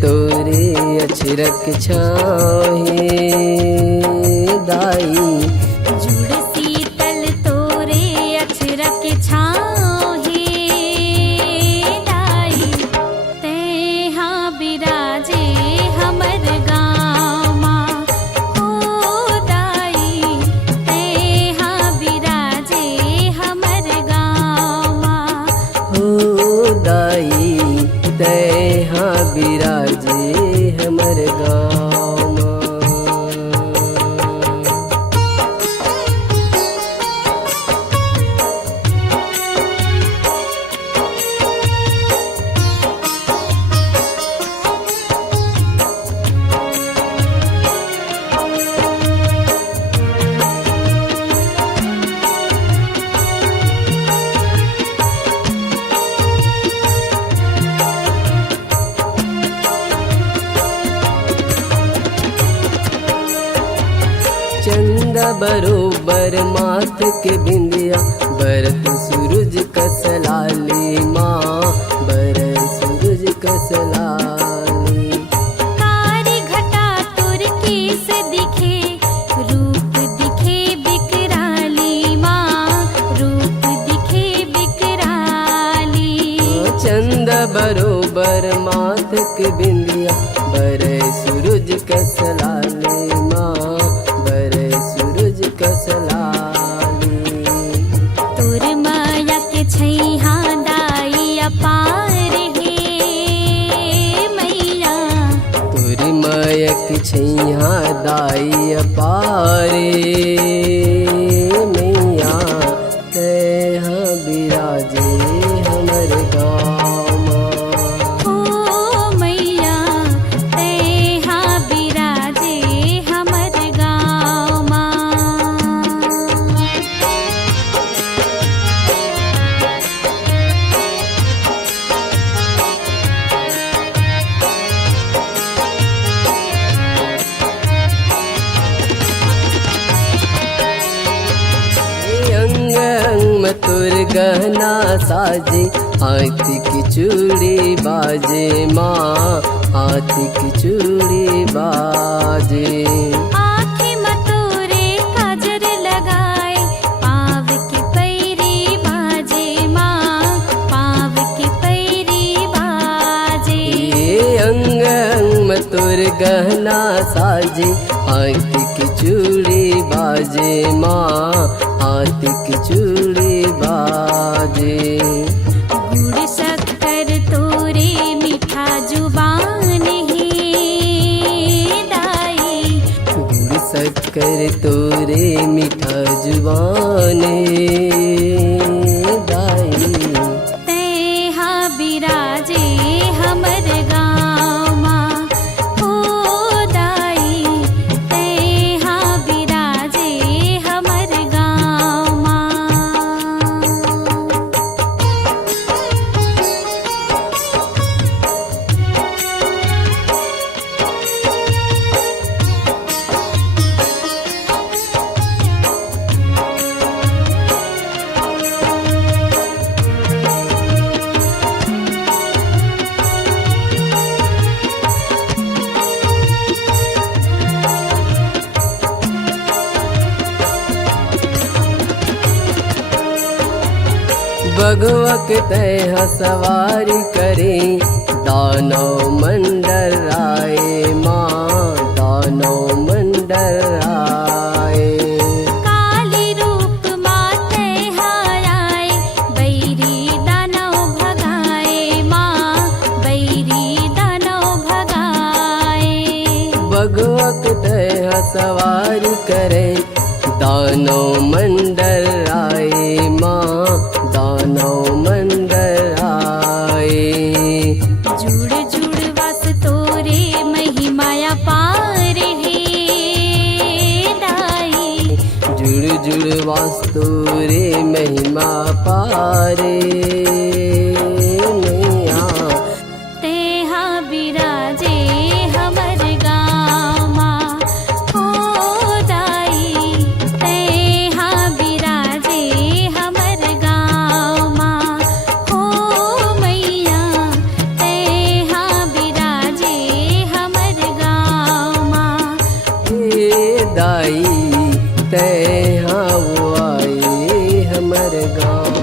तोरे अचरक छाहे दाई। जुड़ शीतल तोरे अचरक छाहे दाई। तेहा बिराजे हमर गामा हो दाई। तेहा बिराजे हमर गामा हो दाई तेहा बिराजे हमर गाँव। चंदा बरोबर माथ के बिंदिया बरत सूरज कसलाली माँ बरत सूरज कसलाली। कारी घटा तुर केस दिखे रूप दिखे बिकराली माँ रूप दिखे बिकराली। चंदा बरोबर माथ के बिंदिया बरत सूरज कसलाली माँ बरत सूरज कसलाली। तुर माया के छैहा दाई अपार हे मैया। तुर मयक छैहा दाई अपारे मैया। तेहा बिराजे हमर गाँव। हो मैया तेहा बिराजे हमर गामा। अंग अंग में तुर गहना साजे हाथी की चूड़ी बाजे माँ हाथी की चूड़ी बाजे। आँखें मटोरे काजर लगाए पाव के पैरी बाजे माँ पाव के पैरी बाजे। ये अंग अंग में तुर गहना साजे हाथी की चूड़ी बाजे माँ हाथी की चूड़ी बाजे। गुड़ शक्कर तोरे मीठा जुबान हे दाई। गुड़ शक्कर तोरे मीठा जुबान दाई। तेहा बिराजे हमर गामा हो दाई। तेहा बिराजे हमर गामा। बगवा के तह सवारी करे दानव मंडल आए माँ दानव मंडल आए। काली रूप माते हाय बैरी दानव भगाए माँ बैरी दानव भगाए। बगवा के तह सवारी करे दानव मंडल आए माँ दानव मंडल आए। जुड़ जुड़ वास तोरे महिमाया पार हे दाई। जुड़ जुड़ वास्तु रे महिमा पारे नैया। तेहा बिराजे हमर गामा हो दाई। तेहा बिराजे हमर गामा हो मैया। तेहा बिराजे दाई तैहा वो आए हमर गाँव।